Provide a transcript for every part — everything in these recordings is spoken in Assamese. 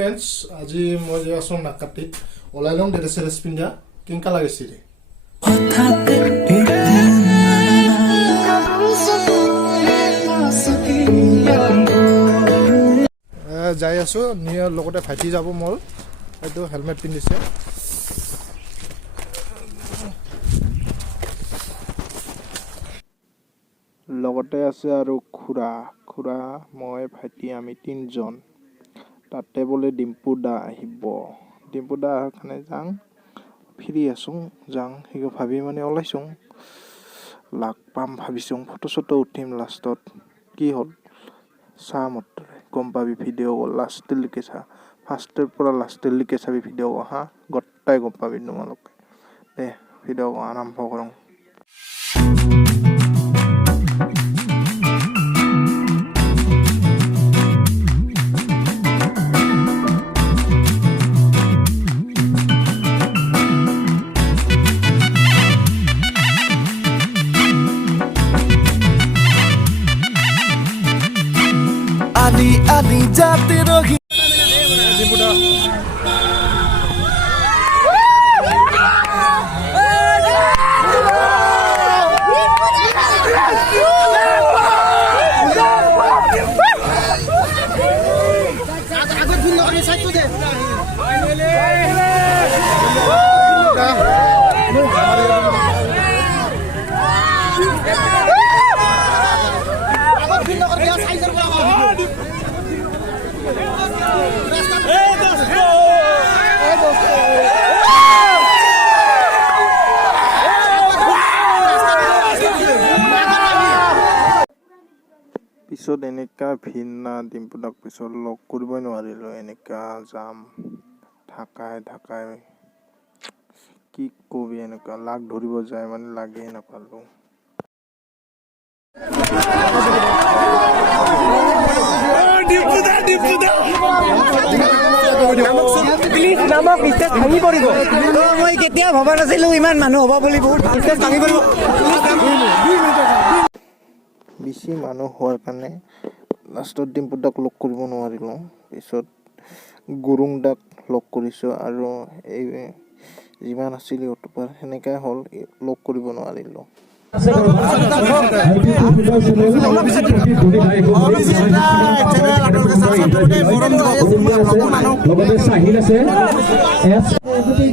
फ्रेंड्स आज मैं आसो नाकाटित ओलाइलং ड्रेस पिंधा केंका लागिছিলে যাই আছো নিয়ে লগতে ভাইটি যাব মোৰ এইটো হেলমেট পিন্ধিছে লগতে আছে আৰু খুৰা মই ভাইটি আমি তিনজন তাতে বোলে ডিম্পু দা আহিব ডিম্পু দা কাৰণে যাং ফ্ৰী আছো যাং হিগো ভাবি মানে ওলাইছো লাগ পাম ভাবিছো ফটো চটো উঠিম লাষ্টত কি হল চা মতৰে গম পাবি ভিডিও লাষ্টলৈকে চা ফাৰ্ষ্টৰ পৰা লাষ্টলৈকে চাবি ভিডিও হা গটাই গম পাবি তোমালোকে দে ভিডিও আৰম্ভ কৰোঁ आदि जाते रही পিছত এনেকা ভিন্না ডিম্পুদাক পিছত লগ কৰিবই নোৱাৰিলো এনেকা যাম ঢাকাই কি কবি এনেকা লাগ ধৰিব যায় মানে লাগেই নাপালো মই কেতিয়া ভবা নাছিলো ইমান মানুহ হ'ব বুলি বহুত ভাঙি পৰিব বেছি মানুহ হোৱাৰ কাৰণে লাষ্টত ডিম্পুদাক লগ কৰিব নোৱাৰিলো পিছত গুৰুং দাক লগ কৰিছো আৰু এই যিমান আছিল ইউটিউবাৰ সেনেকাই হ'ল লগ কৰিব নোৱাৰিলো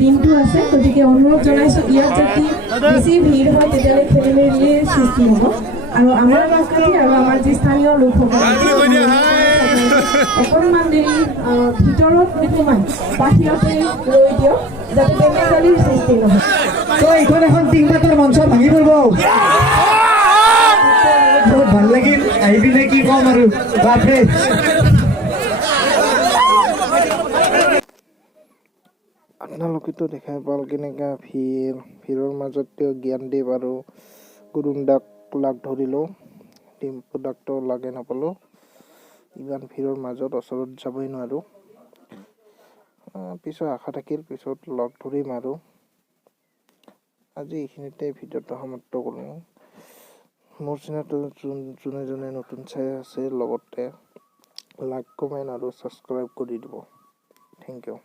দিনটো আছে গতিকে অনুৰোধ জনাইছো ইয়াত যদি বেছি ভিৰ হয় তেতিয়াহ'লে খেলিমেলিৰ সৃষ্টি হ'ব আৰু আমাৰ মাজতে আৰু আমাৰ যি স্থানীয় লোকসকল অকণমান দেৰি ভিতৰত নোসোমাই বাহিৰতে ৰৈ দিয়ক যাতে বেমেজালিৰ সৃষ্টি নহয় এইখন এখন টিংপাতৰ মঞ্চ ভাঙি পৰিব বহুত ভাল লাগিল আহি পিনে কি কম আৰু বাপৰে আপোনালোকেতো দেখাই পাল কেনেকা ভিৰৰ মাজতে জ্ঞান দিব আৰু গুৰুং দাক লাগ ধৰিলো ডিম্পু দাকতো লাগে নাপালো ইমান ভিৰৰ মাজত ওচৰত যাবই নোৱাৰো পিছত আশা থাকিল পিছত লগ ধৰিম আৰু আজি এইখিনিতে ভিডিঅ'টো সমাপ্ত কৰোঁ মোৰ চেনেলটো যোনে নতুন চাই আছে লগতে লাইক কমেণ্ট আৰু ছাবস্ক্ৰাইব কৰি দিব থেংক ইউ